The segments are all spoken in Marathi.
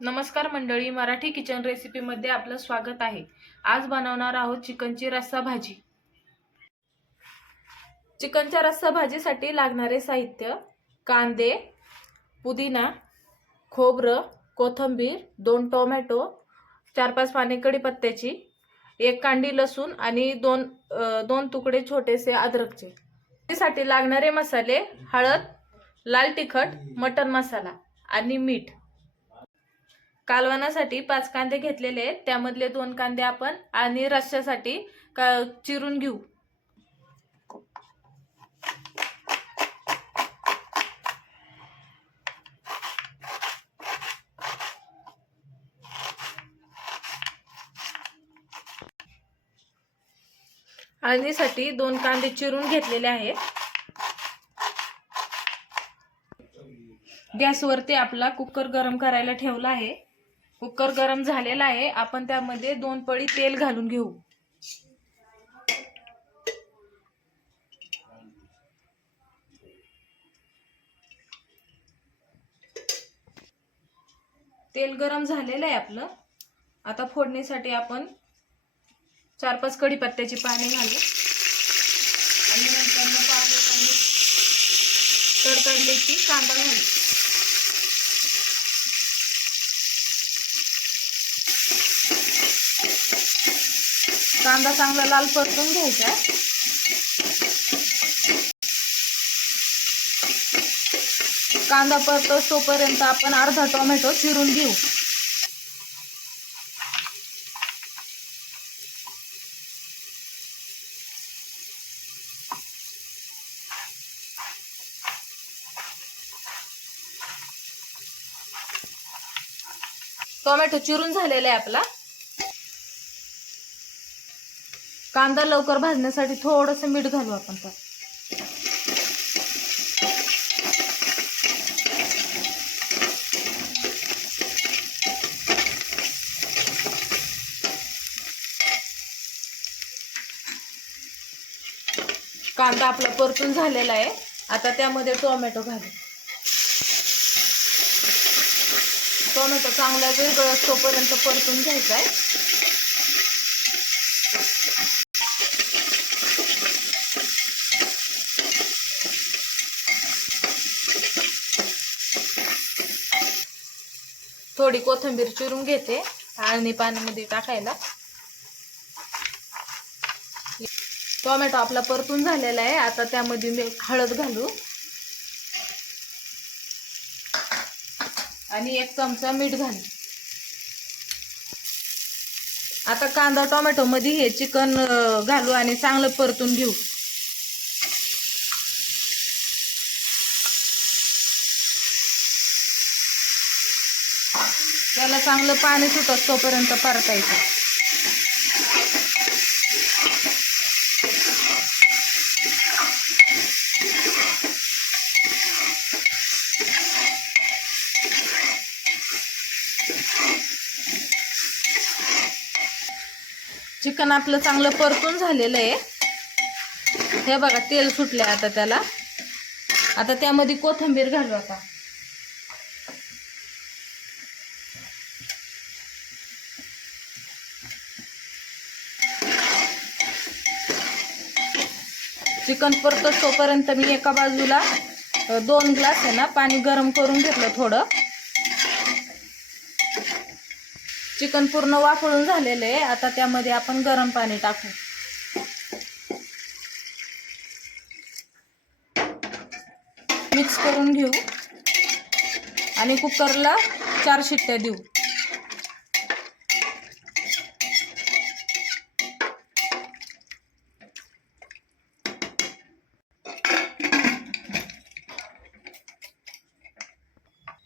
नमस्कार मंडळी, मराठी किचन रेसिपीमध्ये आपलं स्वागत आहे। आज बनवणार आहोत चिकनची रस्सा भाजी। चिकनच्या रस्सा भाजीसाठी लागणारे साहित्य: कांदे, पुदिना, खोबरं, कोथिंबीर, 2 टोमॅटो, 4-5 पाने कढीपत्त्याची, 1 कांडी लसूण आणि 2 तुकडे छोटेसे अद्रकचे। त्यासाठी लागणारे मसाले: हळद, लाल तिखट, मटन मसाला आणि मीठ। कालवणासाठी 5 कांदे घेतलेले आहेत, त्यामधले 2 कांदे आपण आणि रस्स्यासाठी चिरून घेऊ। आळणीसाठी 2 कांदे चिरून घेतलेले आहेत। गॅसवरती आपला कुकर गरम करायला ठेवला आहे। कुकर गरम झालेला आहे, आपण त्यामध्ये 2 पळी तेल घालून घेऊ। तेल गरम झालेलं आहे आपलं। आता फोडणीसाठी आपण 4-5 कढीपत्त्याची पाने घालू आणि नंतर पाने तडतडल्याची कांदा घालू। कांदा चांगला लाल परतून घ्यायचा। कांदा परतोपर्यंत आपण अर्धा टोमॅटो चिरून घेऊ। टोमॅटो चिरून झालेला आहे आपला। कांदा लवकर भाजण्यासाठी थोडंसं मीठ घालू आपण तर। कांदा आपला परतून झालेला आहे, आता त्यामध्ये टोमॅटो घालू। टोमॅटो चांगला विरघळत तोपर्यंत परतून घ्यायचा आहे। थोडी कोथिंबीर चिरून घेते आणि पाण्यामध्ये टाकायला। टोमॅटो आपला परतून झालेला आहे, आता त्यामध्ये मी हळद घालू आणि 1 चमचा मीठ घालू। आता कांदा टोमॅटो मध्ये हे चिकन घालू आणि चांगलं परतून घेऊ। त्याला चांगलं पाणी सुटत तोपर्यंत परतायचं। चिकन आपलं चांगलं परतून झालेलं आहे। हे बघा तेल सुटले आता त्याला। आता त्यामध्ये कोथिंबीर घालू आता। चिकन परतत तोपर्यंत मी एका बाजूला 2 ग्लास आहे ना पाणी गरम करून घेतलं थोडं। चिकन पूर्ण वाफळून झालेलं आहे, आता त्यामध्ये आपण गरम पाणी टाकू। मिक्स करून घेऊ आणि कुकरला 4 शिट्ट्या देऊ।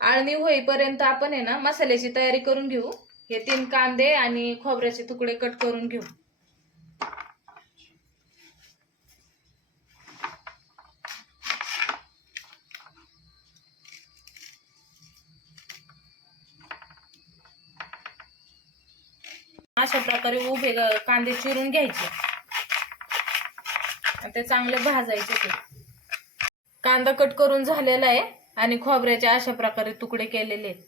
आळणी होईपर्यंत आपण आहे ना मसाल्याची तयारी करून घेऊ। हे 3 कांदे आणि खोबऱ्याचे तुकडे कट करून घेऊ। अशा प्रकारे उभे कांदे चिरून घ्यायचे, ते चांगले भाजायचे। कांदा कट करून झालेला आहे आणि खोबऱ्याचे अशा प्रकारे तुकडे केलेले आहेत।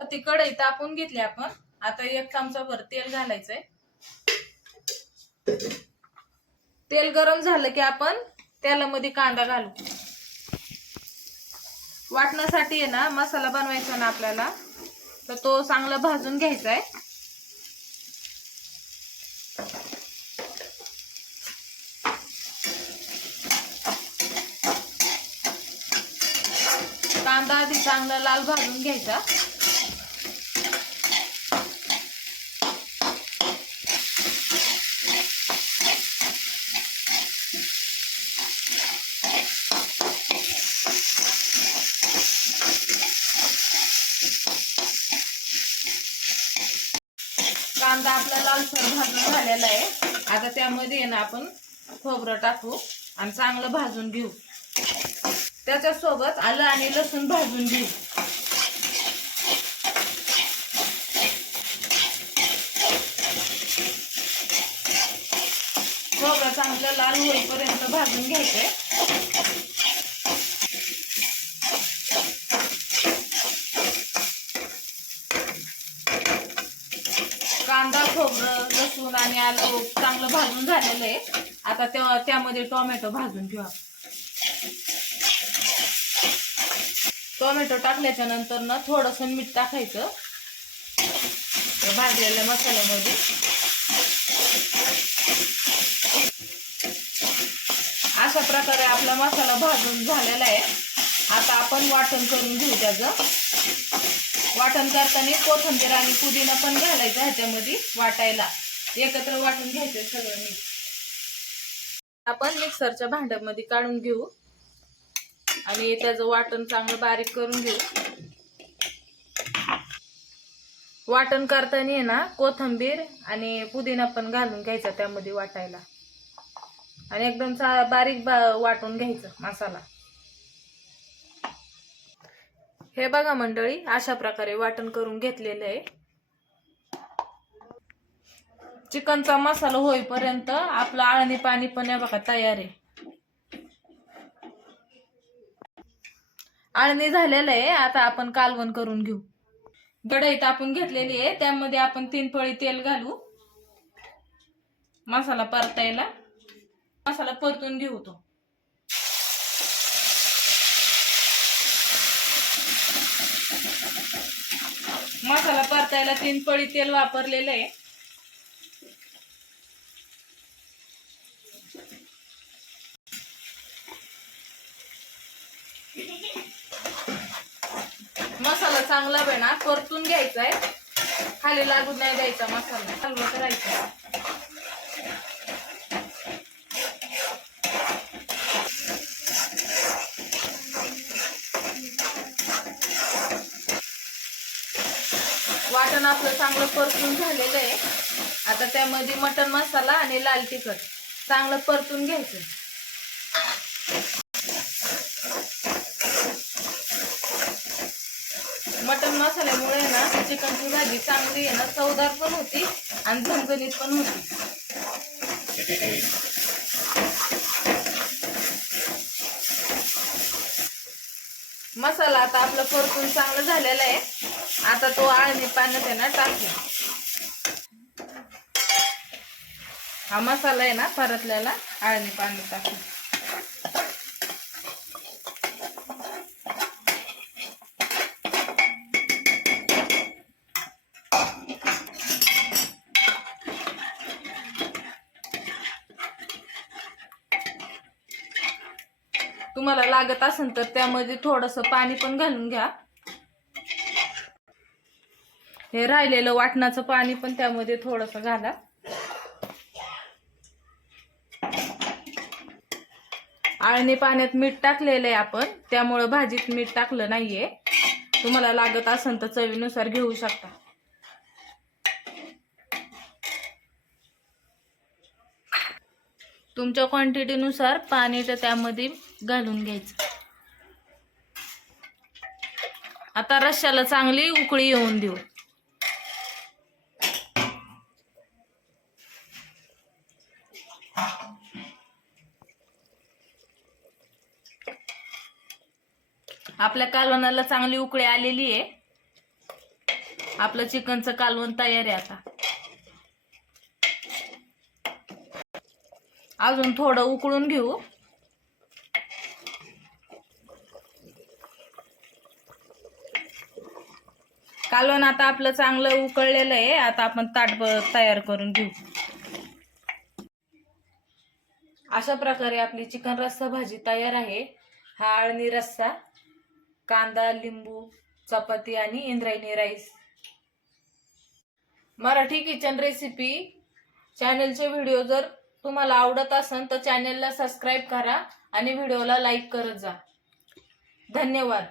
ती कढई तापून घेतली आपण. आता 1 चमचाभर तेल घालायचंय. तेल गरम झालं की आपण तेलामध्ये कांदा घालू. वाटण्यासाठी आहे ना, मसाला बनवायचा ना आपल्याला, तर तो चांगला भाजून घ्यायचा आहे. कांदा आधी चांगला लाल भाजून घ्यायचा. कांदा आपला लालसर भाजून झालेला आहे. आता त्यामध्ये ना आपण खोबरं टाकू आणि चांगलं भाजून घेऊ. त्याच्यासोबत आलं आणि लसूण भाजून घेऊ. खोबरं चांगलं लाल होईपर्यंत भाजून घ्यायचंय. कांदा, खोबरं, लसूण आणि आलं चांगलं भाजून झालेलं आहे. आता त्यामध्ये टोमॅटो भाजून घेऊ. टोमॅटो टाकल्याच्या नंतर ना थोडंसं मीठ टाकायचं भाजलेल्या मसाल्यामध्ये. अशा प्रकारे आपला मसाला भाजून झालेला आहे. आता आपण वाटण करून घेऊ. त्याचं वाटण करताना कोथिंबीर आणि पुदिना पण घालायचं ह्याच्यामध्ये वाटायला. एकत्र वाटून घ्यायचं सगळं मीठ. आपण मिक्सरच्या भांड्यामध्ये काढून घेऊ आणि त्याचं वाटण चांगलं बारीक करून घेऊ. वाटण करताना ना कोथिंबीर आणि पुदिना पण घालून घ्यायचा त्यामध्ये वाटायला आणि एकदम बारीक वाटून घ्यायचं मसाला. हे बघा मंडळी, अशा प्रकारे वाटण करून घेतलेलं आहे. चिकनचा मसाला होईपर्यंत आपलं आळणी पाणी पण हे बघा तयार आहे. आळणी झालेलं आहे. आता आपण कालवण करून घेऊ. कढई तापून घेतलेली आहे. त्यामध्ये आपण 3 पळी तेल घालू. मसाला परतायला. मसाला परतून घेऊ. तो मसाला परतायला 3 पळी तेल वापरलेलं आहे. मसाला चांगला वेळा परतून घ्यायचा आहे. खाली लागून नाही द्यायचा मसाला. हलवा करायचा. वाटण आपलं चांगलं परतून झालेलं आहे. आता त्यामध्ये मटण मसाला आणि लाल तिखट चांगलं परतून घ्यायचं. मटण मसाल्यामुळे ना चिकनची भाजी चांगली आहे ना, चवदार पण होती आणि झणझणीत पण होती. मसाला आता आपलं परतून चांगलं झालेला आहे. आता तो आळणी पाण्यात आहे ना टाकू. हा मसाला आहे ना परतलेला आळणी पाण्यात टाकू. तुम्हाला लागत असेल तर त्यामध्ये थोडंसं पाणी पण घालून घ्या. हे राहिलेलं वाटणाचं पाणी पण त्यामध्ये थोडंसं घाला. आळणी पाण्यात मीठ टाकलेलं आहे आपण, त्यामुळे भाजीत मीठ टाकलं नाहीये. तुम्हाला लागत असेल तर चवीनुसार घेऊ शकता. तुमच्या क्वांटिटीनुसार पाणी तर त्यामध्ये घालून घ्यायचं. आता रश्श्याला चांगली उकळी येऊन देऊ. आपल्या कालवणाला चांगली उकळी आलेली आहे. आपलं चिकनचं कालवण तयार आहे आता. अजून थोडं उकळून घेऊ. कालवण आता आपलं चांगलं उकळलेलं आहे. आता आपण ताट तयार करून घेऊ. अशा प्रकारे आपली चिकन रस्सा भाजी तयार आहे. हा आळणी रस्सा, कांदा, लिंबू, चपाती आणि Indrayani rice. Marathi kitchen recipe चॅनलचे व्हिडिओ जर तुम्हाला आवडत असेल तर चॅनलला सबस्क्राईब करा आणि व्हिडिओला लाईक करत जा. धन्यवाद.